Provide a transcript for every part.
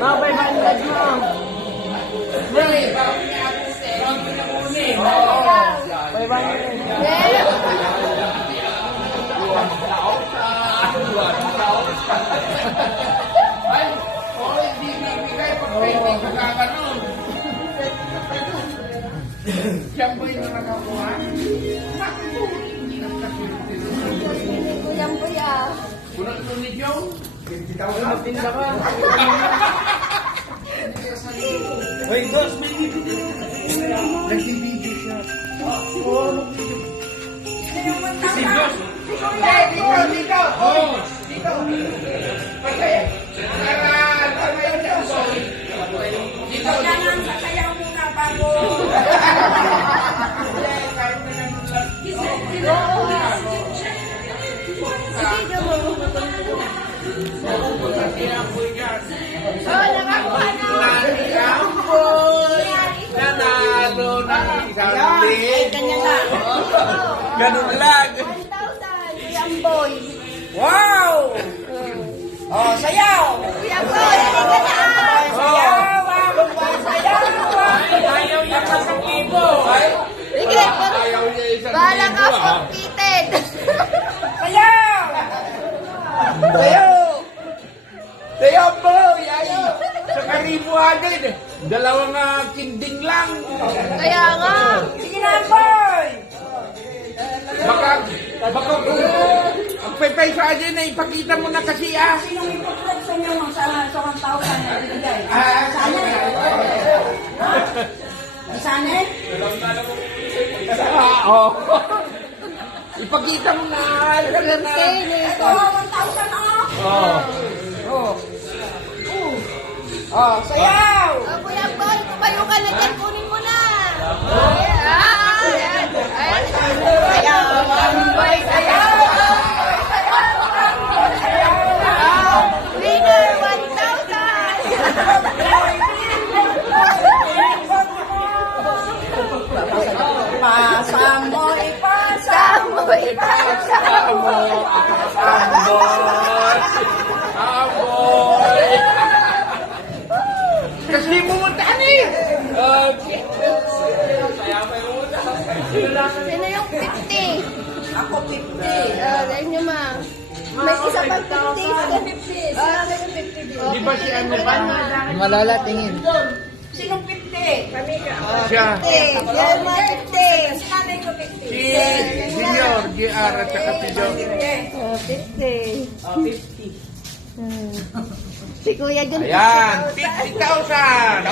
Mabay bandad mo. Hey, bakit niya ako na muna eh? May bandad. Ay, hindi bibigay pag pwede ka kakaroon. Siyang boy na nakakuha. Yan po yan. Unang tunid yung? Magtinda ka. Hoy, boss, may video. Nag-video siya. Si Boss. Dito! Oh! Dito! Pagkaya! Tama yun yung boy. Dito! Kailangan sa sayaw muna bago. Oh, nakakuha na! Ang boy! Nanalo ng isang lig! Ganyan lang. Ganun lang! 1,000. Yan boy. Wow! Oh, sayaw. Yan boy. Sayaw. Sayaw. Ayaw niya pa sa kibo! Sige, Ayaw niya isang bahala ka kibo ah! competed. Sayaw! Sayaw! Sayaw boy! Ayaw! Sa karibo agad eh! Dalawang kinding lang! Kaya nga. Sige na boy! Baka ang pepesa dyan na ipakita mo na kasi ah! Sinong ipag-drop sa inyo sa 1,000 na binigay? Sana Sana? oo! Ipakita mo na! Ito, 1,000 off. Oo! Oh, sayaw! Oh, Kuya Boy, tumayo ka na dyan, kunin mo na! Ayan! Ayan! Sayaw! Boy, sayaw! Winner, 1,000! Pasa mo, ipasa mo, ipasa mo! Amoy! Kasi pumuntaan eh! Okay. Sino yung 50? Ako 50. Dahil nyo ma. May isa pang 50. May 50. Di ba si ano ba? Malala tingin. Sinong 50? Kami ka. Siya. 50. Yan mga 50. Sinanay ko 50. Si Junior, GR at saka si Joe. 50. 50. Si Kuya Jun. Ayan, 50,000! 50,000!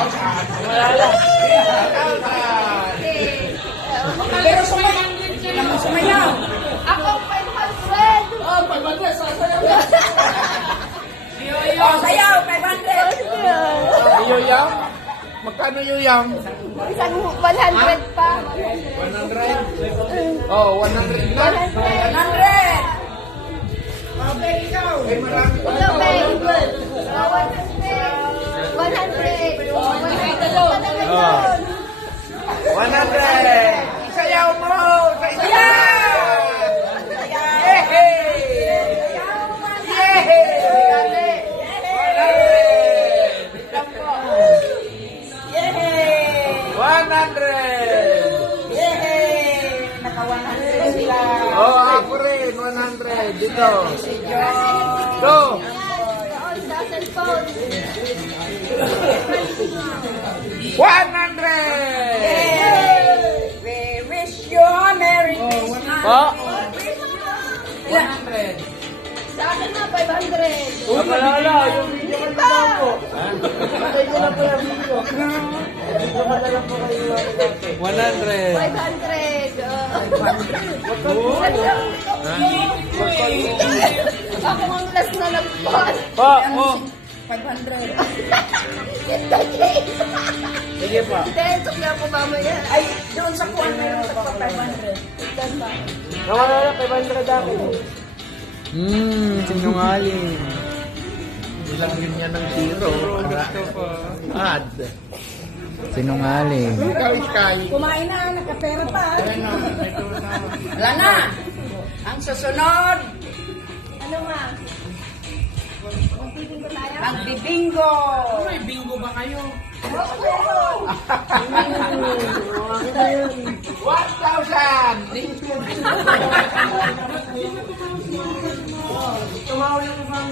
Pero sumayaw. Ako 500. Oh, 500! Sasayaw! Oh, sayaw, 500. Yoyang? Magkano yoyang? Isang 100 pa. 100? Oh, 100 na? 100. Ay, marami pa. Ito, babe. 100! Isayaw mo! Sa isayaw! Yehey! Yehey! 100! Naka-100 sila. Oh, ako rin, 100. Dito. Go! Sa cellphone. 100! We wish you a Merry Christmas. Oh, 100. Sa akin na, 500. malala. Yung video Hindi pa. Patay ko na po yung video. Video madala po kayo. 100. 500. Ako ang last na nagpon. Pa, oh. 500. Sige pa. Tentok na ako mamaya. Ay, doon sa kuwan na yun sa 500. Nawala 500 akin. Sinungaling. Ilang ganyan ng tiro. Ad. Sinungaling. Ikaw, Sky. Kumain na, nagkapera pa. Wala na. Ang susunod. Ano ma? Magbibingo. May bingo ba kayo? 1,000! Tumawa yung ibang...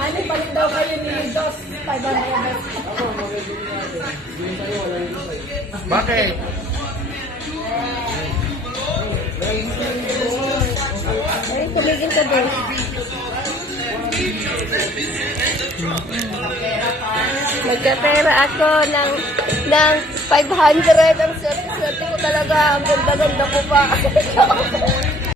Ano, balik daw kayo ni Dos 500. Bakit? Ay, tumigil ka doon. Nagkapera ako ng 500. Ang swerte-swerte ko talaga. Ang ganda-ganda ko pa.